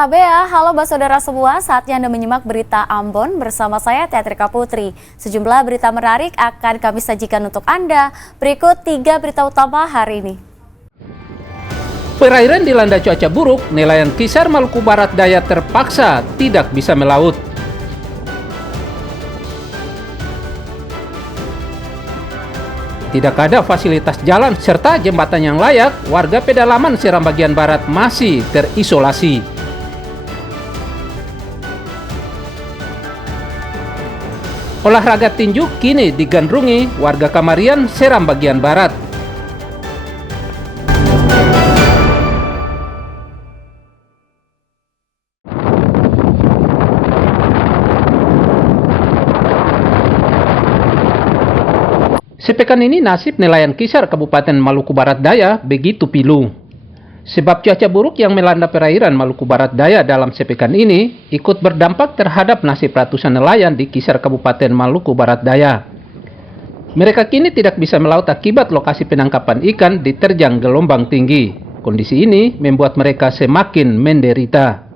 Tabea, halo saudara semua, saatnya Anda menyimak berita Ambon bersama saya Teatrika Putri. Sejumlah berita menarik akan kami sajikan untuk Anda. Berikut 3 berita utama hari ini. Perairan dilanda cuaca buruk, nelayan Kisar Maluku Barat Daya terpaksa tidak bisa melaut. Tidak ada fasilitas jalan serta jembatan yang layak, warga pedalaman Seram bagian barat masih terisolasi. Olahraga tinju kini digandrungi warga Kamarian Seram bagian barat. Sepekan ini nasib nelayan Kisar Kabupaten Maluku Barat Daya begitu pilu. Sebab cuaca buruk yang melanda perairan Maluku Barat Daya dalam sepekan ini ikut berdampak terhadap nasib ratusan nelayan di Kisar Kabupaten Maluku Barat Daya. Mereka kini tidak bisa melaut akibat lokasi penangkapan ikan diterjang gelombang tinggi. Kondisi ini membuat mereka semakin menderita.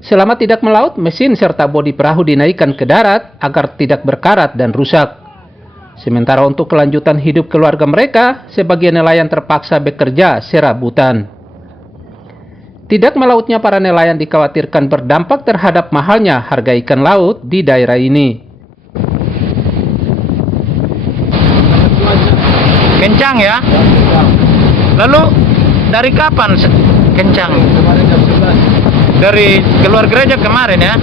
Selama tidak melaut, mesin serta bodi perahu dinaikkan ke darat agar tidak berkarat dan rusak. Sementara untuk kelanjutan hidup keluarga mereka, sebagian nelayan terpaksa bekerja serabutan. Tidak melautnya para nelayan dikhawatirkan berdampak terhadap mahalnya harga ikan laut di daerah ini. Kencang ya? Lalu dari kapan kencang? Dari keluar gereja kemarin ya?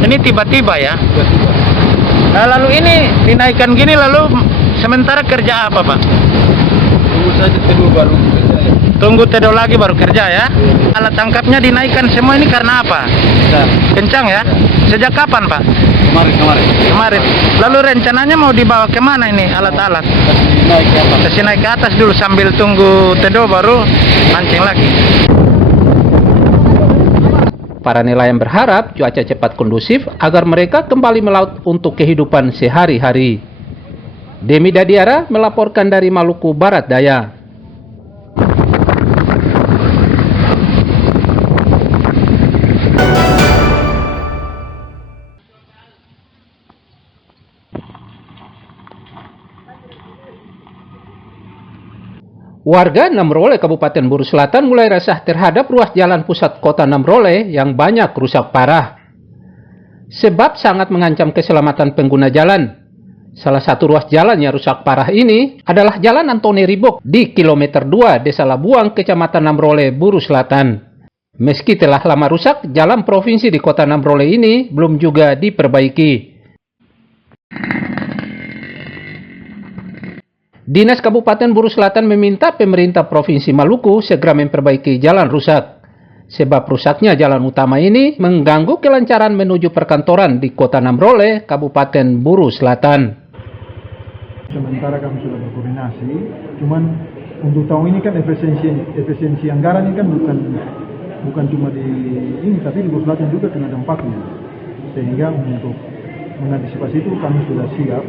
Ini tiba-tiba ya? Nah, lalu ini dinaikkan gini lalu sementara kerja apa Pak? Tunggu saja teduh baru kerja ya. Tunggu teduh lagi baru kerja ya? Alat tangkapnya dinaikkan semua ini karena apa? Kencang ya? Sejak kapan Pak? Kemarin. Lalu rencananya mau dibawa kemana ini alat-alat? Kasih naik ke atas dulu sambil tunggu teduh baru mancing lagi. Para nelayan berharap cuaca cepat kondusif agar mereka kembali melaut untuk kehidupan sehari-hari. Demi Dadiara melaporkan dari Maluku Barat Daya. Warga Namrole Kabupaten Buru Selatan mulai resah terhadap ruas jalan pusat kota Namrole yang banyak rusak parah. Sebab sangat mengancam keselamatan pengguna jalan. Salah satu ruas jalan yang rusak parah ini adalah Jalan Antoni Ribok di kilometer 2 Desa Labuang, Kecamatan Namrole, Buru Selatan. Meski telah lama rusak, jalan provinsi di kota Namrole ini belum juga diperbaiki. Dinas Kabupaten Buru Selatan meminta pemerintah Provinsi Maluku segera memperbaiki jalan rusak. Sebab rusaknya jalan utama ini mengganggu kelancaran menuju perkantoran di Kota Namrole, Kabupaten Buru Selatan. Sementara kami sudah berkoordinasi, cuman untuk tahun ini kan efisiensi anggaran ini kan bukan cuma di ini, tapi di Buru Selatan juga kena dampaknya. Sehingga untuk mengantisipasi itu kami sudah siap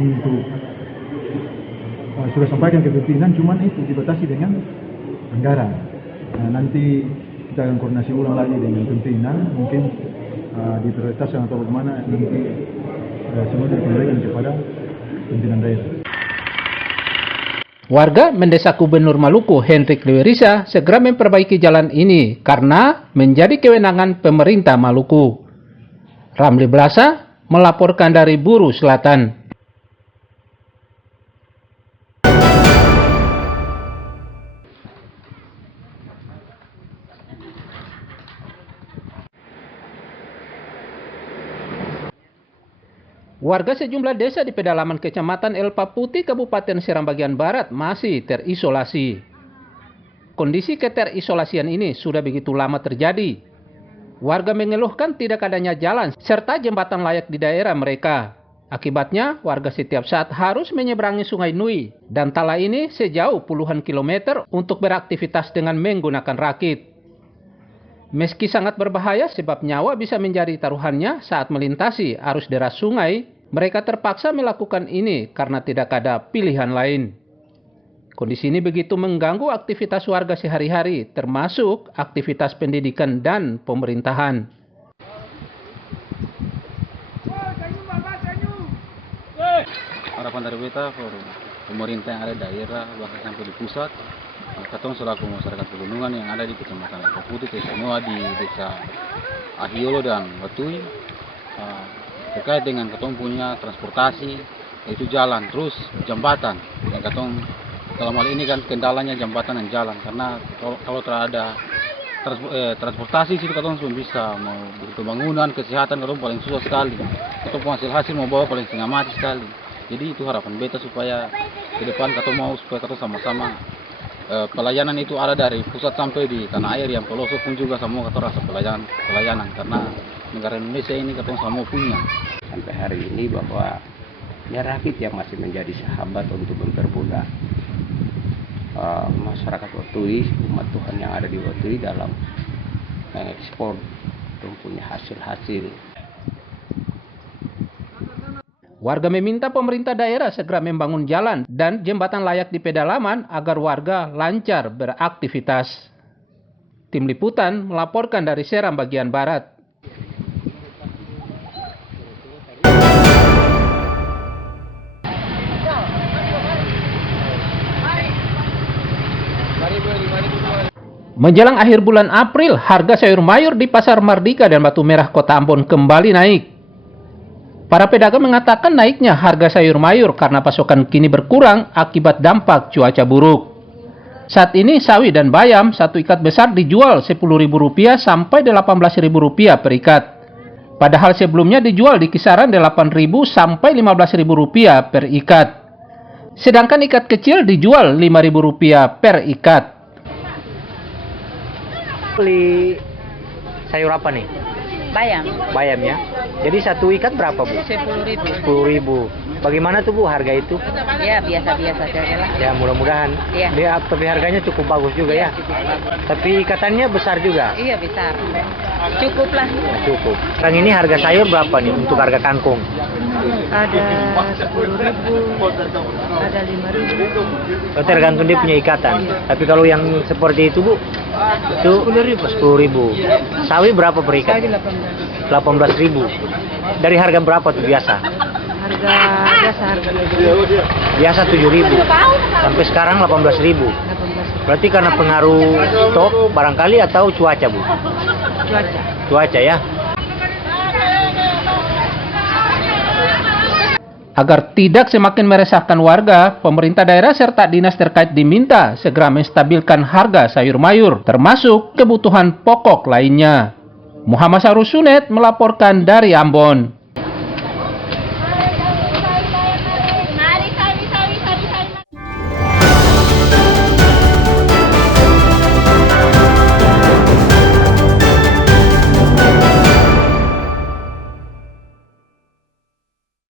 untuk sudah sampaikan ke pimpinan, cuman itu dibatasi dengan anggaran. Nah, nanti kita akan koordinasi ulang lagi dengan pimpinan, mungkin diprioritaskan atau bagaimana nanti semua dikembalikan kepada pimpinan daerah. Warga mendesak Gubernur Maluku Hendrik Lewerisa segera memperbaiki jalan ini karena menjadi kewenangan pemerintah Maluku. Ramli Blasa melaporkan dari Buru Selatan. Warga sejumlah desa di pedalaman Kecamatan Elpa Putih, Kabupaten Seram bagian barat masih terisolasi. Kondisi keterisolasian ini sudah begitu lama terjadi. Warga mengeluhkan tidak adanya jalan serta jembatan layak di daerah mereka. Akibatnya, warga setiap saat harus menyeberangi Sungai Nui dan Tala ini sejauh puluhan kilometer untuk beraktivitas dengan menggunakan rakit. Meski sangat berbahaya sebab nyawa bisa menjadi taruhannya saat melintasi arus deras sungai, mereka terpaksa melakukan ini karena tidak ada pilihan lain. Kondisi ini begitu mengganggu aktivitas warga sehari-hari, termasuk aktivitas pendidikan dan pemerintahan. Harapan dari beta pemerintah yang ada di daerah bahkan sampai di pusat, katong selaku masyarakat pegunungan yang ada di Kecamatan Lapa Putih, semua di desa Ahiolo dan Batui, terkait dengan katong punya transportasi, yaitu jalan, terus jembatan. Dan katong dalam hal ini kan kendalanya jembatan dan jalan, karena kalau terada transportasi situ katong belum bisa, mau pembangunan, kesehatan katong paling susah sekali. Katong hasil mau bawa paling setengah mati sekali. Jadi itu harapan beta supaya ke depan katong mau supaya katong sama-sama pelayanan itu ada dari pusat sampai di tanah air, yang pelosok pun juga semua katong rasa pelayanan, karena negara Indonesia ini katong semua punya. Sampai hari ini bahwa ya Rapid yang masih menjadi sahabat untuk mempermudah masyarakat Watui, umat Tuhan yang ada di Watui dalam mengekspor punya hasil-hasil. Warga meminta pemerintah daerah segera membangun jalan dan jembatan layak di pedalaman agar warga lancar beraktivitas. Tim Liputan melaporkan dari Seram bagian Barat. Menjelang akhir bulan April, harga sayur mayur di Pasar Mardika dan Batu Merah Kota Ambon kembali naik. Para pedagang mengatakan naiknya harga sayur mayur karena pasokan kini berkurang akibat dampak cuaca buruk. Saat ini sawi dan bayam satu ikat besar dijual Rp10.000 sampai Rp18.000 per ikat. Padahal sebelumnya dijual di kisaran Rp8.000 sampai Rp15.000 per ikat. Sedangkan ikat kecil dijual Rp5.000 per ikat. Beli sayur apa nih? Bayam. Bayam ya. Jadi satu ikat berapa, Bu? 10.000. 10.000. Bagaimana tuh, Bu, harga itu? Ya biasa-biasa saja lah. Ya mudah-mudahan. Iya. Tapi harganya cukup bagus juga ya. Cukup bagus. Tapi ikatannya besar juga. Iya besar. Cukup lah. Ya, cukup. Sekarang ini harga sayur berapa nih untuk harga kangkung? Ada 10.000, ada 5.000. Oh, tergantung dia punya ikatan. Tapi kalau yang seperti itu, Bu, itu 10.000. Sawi berapa per ikat? 18.000. Dari harga berapa tuh biasa? Harga Biasa 7.000. Sampai sekarang 18.000. 18. Berarti karena pengaruh stok barangkali atau cuaca, Bu? Cuaca. Cuaca ya. Agar tidak semakin meresahkan warga, pemerintah daerah serta dinas terkait diminta segera menstabilkan harga sayur mayur, termasuk kebutuhan pokok lainnya. Muhammad Sarusunet melaporkan dari Ambon.